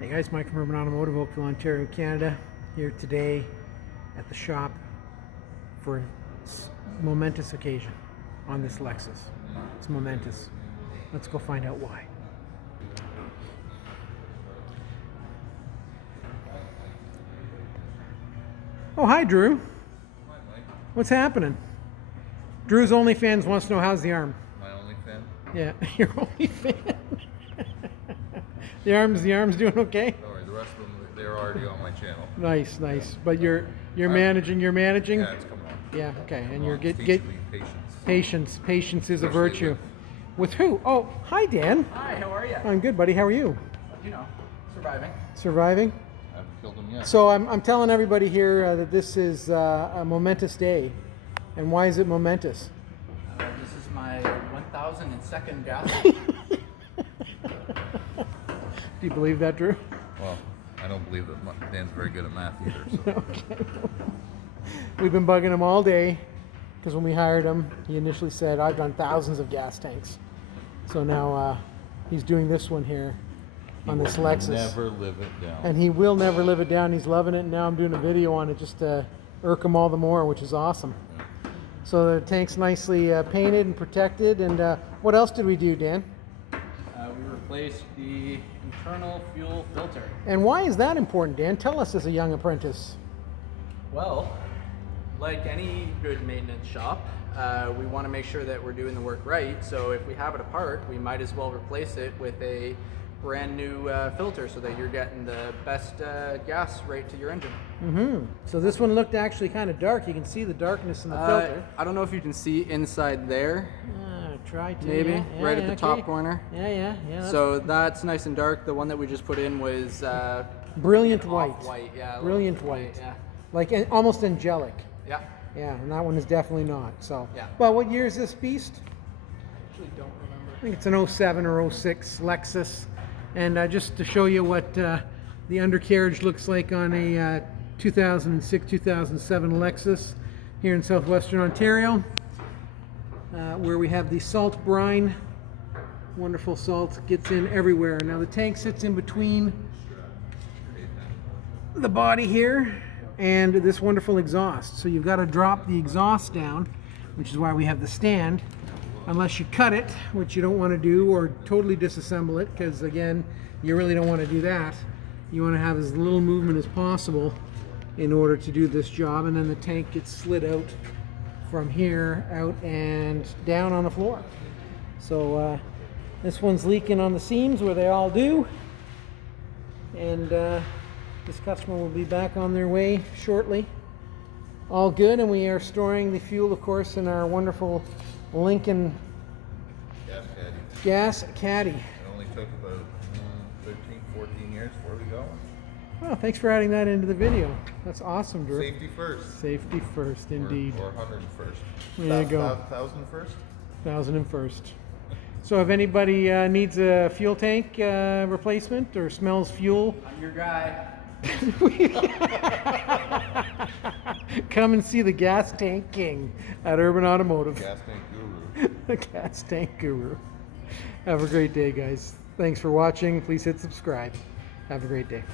Hey guys, Mike from Urban Automotive, Oakville, Ontario, Canada. Here today at the shop for a momentous occasion on this Lexus. It's momentous. Let's go find out why. Oh, hi Drew. Hi Mike. What's happening? Drew's OnlyFans wants to know how's the arm. My only fan? Yeah, your OnlyFans. The arm's doing okay? Don't worry, the rest of them, they're already on my channel. Nice. But you're managing. Yeah, it's come on. Yeah, okay. And you're It's get teaching me patience. Patience is a Especially virtue. With who? Oh, hi Dan. Hi, how are you? I'm good, buddy. How are you? You know, surviving. Surviving? I haven't killed them yet. So I'm telling everybody here that this is a momentous day. And why is it momentous? This is my 1002nd gas. Do you believe that, Drew? Well, I don't believe that Dan's very good at math either. So. Okay. We've been bugging him all day because when we hired him, he initially said, I've done thousands of gas tanks. So now he's doing this one here on this Lexus. Never live it down. And he will never live it down. He's loving it. And now I'm doing a video on it just to irk him all the more, which is awesome. So the tank's nicely painted and protected. And what else did we do, Dan? We replaced the internal fuel filter. And why is that important, Dan? Tell us as a young apprentice. Well, like any good maintenance shop, we want to make sure that we're doing the work right. So if we have it apart, we might as well replace it with a brand new filter so that you're getting the best gas right to your engine. Mm-hmm. So this one looked actually kind of dark. You can see the darkness in the filter. I don't know if you can see inside there. Try to. Maybe yeah, right at the top okay. corner. Yeah. So that's nice and dark. The one that we just put in was Brilliant white. White, yeah. Brilliant white. Yeah. Like almost angelic. Yeah. Yeah, and that one is definitely not. So. Yeah. Well, what year is this beast? Actually, don't remember. I think it's an 07 or 06 Lexus. And just to show you what the undercarriage looks like on a 2006-2007 Lexus here in southwestern Ontario, where we have the salt brine. Wonderful salt, gets in everywhere. Now the tank sits in between the body here and this wonderful exhaust. So you've got to drop the exhaust down, which is why we have the stand. Unless you cut it, which you don't want to do, or totally disassemble it, because again, you really don't want to do that. You want to have as little movement as possible in order to do this job, and then the tank gets slid out from here, out and down on the floor. So this one's leaking on the seams where they all do, and this customer will be back on their way shortly. All good, and we are storing the fuel, of course, in our wonderful Lincoln gas caddy. It only took about 13, 14 years before we go. Well, thanks for adding that into the video. That's awesome, Drew. Safety first. Safety first, indeed. Or 101st. There you go. 1001st? 1001st. So if anybody needs a fuel tank replacement or smells fuel, I'm your guy. come and see the gas tank king at Urban Automotive. Gas tank guru. The gas tank guru. Have a great day, guys. Thanks for watching. Please hit subscribe. Have a great day.